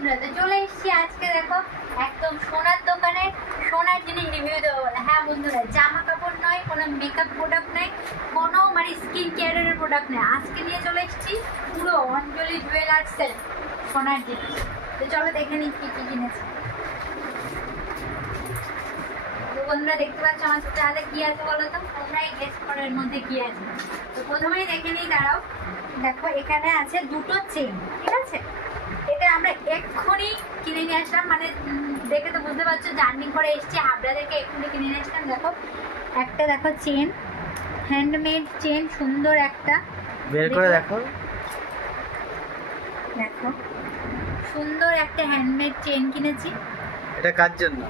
বন্ধুরা, তো চলে এসেছি আজকে দেখো একদম সোনার দোকানে সোনার জিনিস রিভিউ দেবো বলে। হ্যাঁ বন্ধুরা, জামা কাপড় নয়, কোনো মেকআপ প্রোডাক্ট নয়, কোনো মানে স্কিন কেয়ারের প্রোডাক্ট নয়, আজকে নিয়ে চলে এসেছি পুরো অঞ্জলি জুয়েলার্সের সোনার জিনিস। তো চলো দেখে নিই কী কী কিনেছি। তো বন্ধুরা দেখতে পাচ্ছ আমার সাথে হাতে কী আছে বলো তো, তোমরাই গেস করো এর মধ্যে কী আছে। তো প্রথমেই দেখে নিই, দাঁড়াও। দেখো এখানে আছে দুটো চেন, ঠিক আছে? এটা আমরা এক্ষুনি কিনে নিয়ে আসলাম, মানে দেখে তো বুঝতে পারছো জার্নি করে এসেছি হাবড়া থেকে, এক্ষুনি কিনে নিয়ে আসলাম। দেখো একটা, দেখো চেন, হ্যান্ডমেড চেন, সুন্দর একটা, বের করে দেখো। দেখো সুন্দর একটা হ্যান্ডমেড চেন কিনেছি। এটা কার জন্য?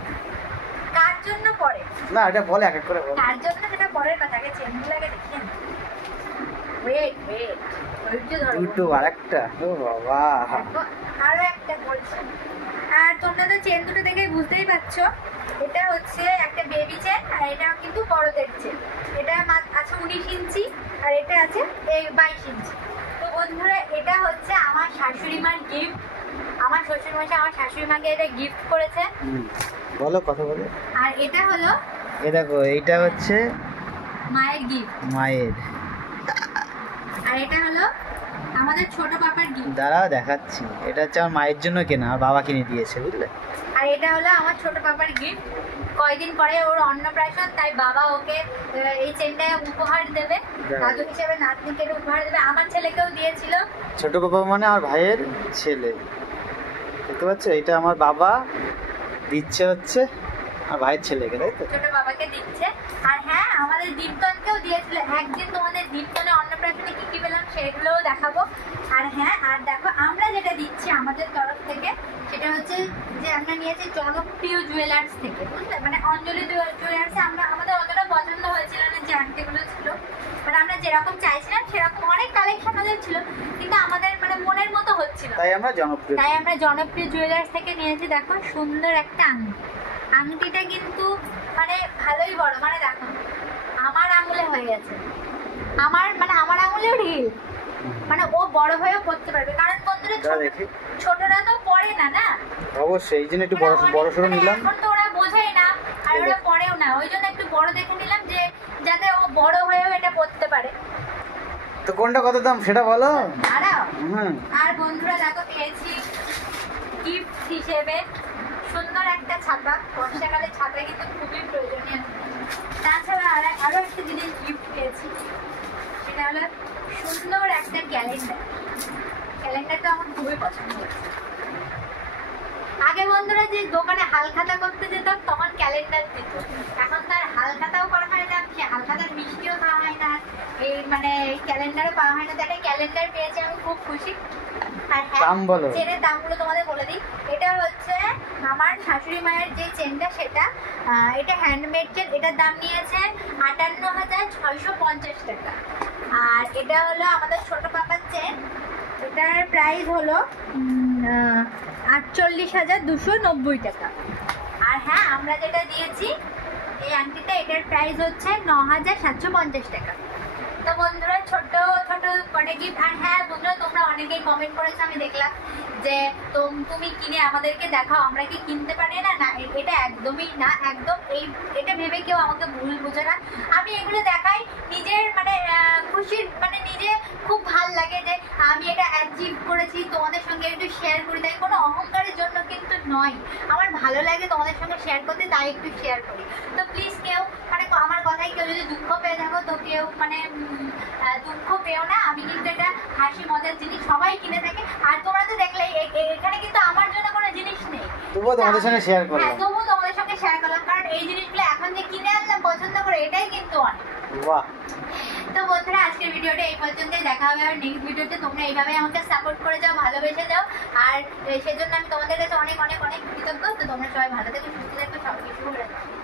কার জন্য পরে না, এটা বলে এক এক করে বল। কার জন্য সেটা পরের কথা, আগে চেনগুলো আগে দেখি। ওয়েট ওয়েট, ধৈর্য ধরো। দুটো আর একটা, ও বাবা। দেখো আরো একটা বলছি। আর তোমরা তো চেন দুটো দেখে বুঝতেই পারছো, এটা হচ্ছে একটা বেবি চেন, আর এটা কিন্তু বড়দের চেন। এটা আছে 19 ইঞ্চি, আর এটা আছে 22 ইঞ্চি। তো বন্ধুরা এটা হচ্ছে আমার শাশুড়ি মার গিফট। আমার শ্বশুরমশাই আমার শাশুড়ি মাকে এটা গিফট করেছে। বলো, কথা বলো। আর এটা হলো, এ দেখো, এইটা হচ্ছে মায়ের গিফট। মায়ের। আর এটা হলো আমাদের ছোট পাপার গিফট। দাঁড়াও দেখাচ্ছি। এটা হচ্ছে আমার মায়ের জন্য কেনা, আর বাবা কিনে দিয়েছে, বুঝলে? আর এটা হলো আমার ছোট পাপার গিফট। কয়দিন পরে ওর অন্নপ্রাশন, তাই বাবা ওকে এই চেনটা উপহার দেবে, দাদু হিসেবে নাতনিকে উপহার দেবে। আমার ছেলেকেও দিয়েছিল। ছোট বাবা মানে আমার ভাইয়ের ছেলে, দেখতে পাচ্ছ? এটা আমার বাবা দিচ্ছে হচ্ছে আর ভাইয়ের ছেলেকে, তাই তো? ছোট বাবাকে দিচ্ছে। আর হ্যাঁ, আমাদের দীপ্তনকেও দিয়েছিল। একদিন তোমাদের দীপ্তনের অন্নপ্রাশনে কি কি পেলাম সেগুলোও দেখাবো। আর হ্যাঁ, আর দেখো আমরা যেটা দিচ্ছি আমাদের তরফ থেকে, সেটা হচ্ছে যে আমরা নিয়েছি জনপ্রিয় জুয়েলার্স থেকে, বুঝলে? মানে অঞ্জলি জুয়েলার্সে আমাদের অতটা পছন্দ হয়েছিল না যে আংটিগুলো ছিল, মানে আমরা যেরকম চাইছিলাম সেরকম অনেক কালেকশন ওদের ছিল, কিন্তু আমাদের মানে মনের মতো হচ্ছিল। তাই আমরা জনপ্রিয় জুয়েলার্স থেকে নিয়েছি। দেখো সুন্দর একটা আংটি। আংটিটা কিন্তু মানে ভালোই বড়, মানে দেখো আমার আঙুলে হয়ে গেছে, আমার আঙুলেও ঢিল, মানে ও বড় হয়েও পড়তে পারবে। কারণ বন্ধুরা ছোটরা তো পড়ে না, না অবশ্যই, এই জন্য একটু বড় সরো নিলাম। এখন তো ওরা বোঝেই না, আর ওরা পড়েও না, ওই জন্য একটু বড় দেখে নিলাম, যে যাতে ও বড় হয়েও এটা পড়তে পারে। তো কোনটা কত দাম সেটা বলো। দাঁড়াও। আর বন্ধুরা দেখো পেয়েছি গিফট হিসেবে সুন্দর একটা ছাতা। বর্ষাকালে ছাতা কিন্তু খুবই প্রয়োজনীয়। তাছাড়া আরো একটা জিনিস গিফট পেয়েছি, সেটা হলো সুন্দর একটা ক্যালেন্ডার। ক্যালেন্ডারটা আমার খুবই পছন্দ হয়েছে। আগে বন্ধুরা যে দোকানে হালখাতা করতে যেতাম তখন ক্যালেন্ডার দিত, এখন তার হালখাতাও করা হয় না, হালখাতার মিষ্টিও খাওয়া হয় না, এই মানে ক্যালেন্ডারও পাওয়া হয় না। তাই ক্যালেন্ডার পেয়েছি, আমি খুব খুশি। আর হ্যাঁ, চেনের দামগুলো তোমাদের বলে দিই। এটা হচ্ছে আমার শাশুড়ি মায়ের যে চেনটা, সেটা এটা হ্যান্ডমেড চেন। এটার দাম নিয়েছে 58,650 টাকা। আর এটা হলো আমাদের ছোট পাপার চেন, এটার প্রাইস হলো 48,290 টাকা। আর হ্যাঁ, আমরা যেটা দিয়েছি এই আংটিটা, এটার প্রাইস হচ্ছে 9,750 টাকা। তো বন্ধুরা ছোট ছোট করে গিফট। আর হ্যাঁ বন্ধুরা, তোমরা অনেকেই কমেন্ট করেছো, আমি দেখলাম যে তুমি কিনে আমাদেরকে দেখাও, আমরা কি কিনতে পারি না। না, এটা একদমই না, একদম এটা ভেবে কেউ আমাকে ভুল বুঝে না। আমি এগুলো দেখাই নিজের মানে খুশির, মানে নিজে খুব ভাল লাগে যে আমি এটা অ্যাচিভ করেছি, তোমাদের সঙ্গে একটু শেয়ার করি। তাই কোনো অহংকারের জন্য কিন্তু নয়, আমার ভালো লাগে তোমাদের সঙ্গে শেয়ার করতে, তাই একটু শেয়ার করি। তো প্লিজ কেউ মানে আমার কথাই কেউ যদি দুঃখ পেয়ে থাকো, তো কেউ মানে দুঃখ পেও না। আমি কিন্তু এটা হাসি মজার জিনিস, সবাই কিনে থাকে। আর তোমরা তো দেখলে এখানে কিন্তু আমার জন্য কোনো জিনিস নেই, তবুও তোমাদের সঙ্গে শেয়ার করলাম। হ্যাঁ, তবুও তোমাদের সঙ্গে শেয়ার করলাম, কারণ এই জিনিসগুলো এখন যে কিনে আনলাম পছন্দ করে, এটাই কিন্তু অনেক। বাহ। তো বন্ধুরা আজকের ভিডিওটা এই পর্যন্তই, দেখা হবে আর নেক্সট ভিডিওতে। তোমরা এইভাবে আমাকে সাপোর্ট করে যাও, ভালোবেসে যাও, আর সেজন্য আমি তোমাদের কাছে অনেক অনেক অনেক কৃতজ্ঞ। তো তোমরা সবাই ভালো থেকো, সুস্থ থেকো, সবাইকে শুভরাত্রি।